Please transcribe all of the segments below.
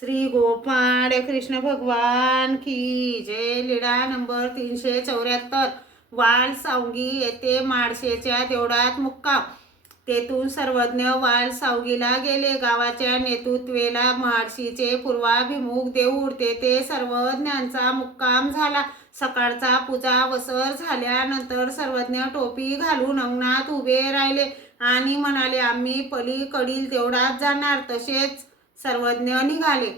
श्री गोपाळ कृष्ण भगवान की जय। लीळा नंबर 374। वाल सावंगी येथे माळशेच्या देवळात मुक्काम। तेथून सर्वज्ञ वाल सावंगीला गेले। गावाच्या नेतृत्वेला माळशीचे पूर्वाभिमुख देऊळ तेथे सर्वज्ञांचा मुक्काम झाला। सकाळचा पूजा वसर झाल्यानंतर सर्वज्ञ टोपी घालून अंगणात उभे राहिले आणि म्हणाले, आम्ही पलीकडील देवळात जाणार। तसेच सर्वज्ञ निघाले।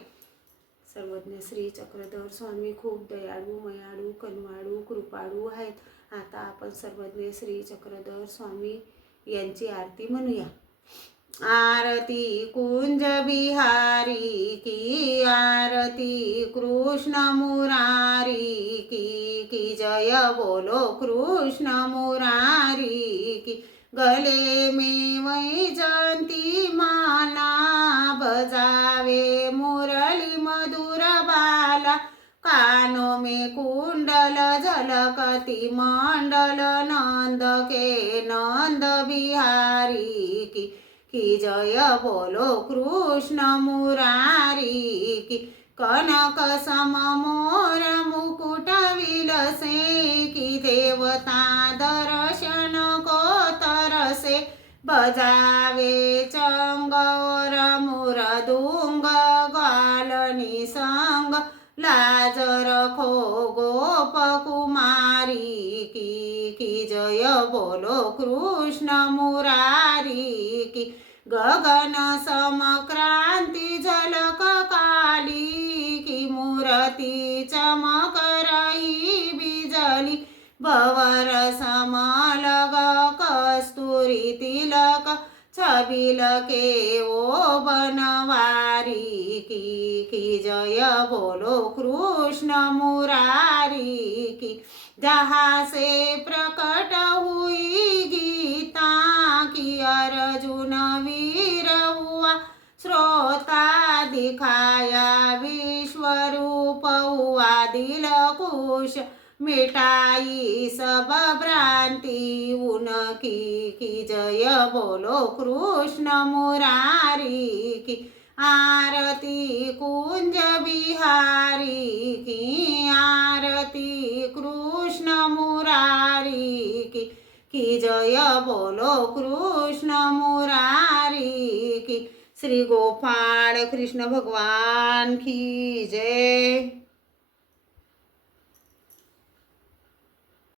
सर्वज्ञ श्री चक्रधर स्वामी खूप दयाळू, मयाळू, कनवाळू, कृपाळू आहेत। आता आपण सर्वज्ञ श्री चक्रधर स्वामी यांची आरती म्हणूया। आरती कुंज बिहारी की, आरती कृष्ण मुरारी की जय बोलो कृष्ण मुरारी की। गले में वैजंती माला, बजावे मुरली मधुर बाला। कानों में कुंडल झलकती मंडल, नंद के नंद बिहारी की जय बोलो कृष्ण मुरारी की। कनक सम मोर मुकुट विलसे की, देवता दर्शन को तरसे। बजावे चंगोर मुरदुंग, ग्वालनी संग लाज रखो गोप कुमारी की जय बोलो कृष्ण मुरारी की। गगन सम क्रांति झलक काली की, मूर्ति चमक रही बिजली। भवर सम लग कस्तूरी तिलक, छबिल के ओ बनवारी की जय बोलो कृष्ण मुरारी की। जहाँ से प्रकट हुई गीता की, अर्जुन वीर हुआ श्रोता। दिखाया विश्वरूप हुआ दिल खुश, मिटाई सब भ्रांति उनकी जय बोलो कृष्ण मुरारी की। आरती कुंज बिहारी की, आरती कृष्ण मुरारी की जय बोलो कृष्ण मुरारी की। श्री गोपाळ कृष्ण भगवान की जय।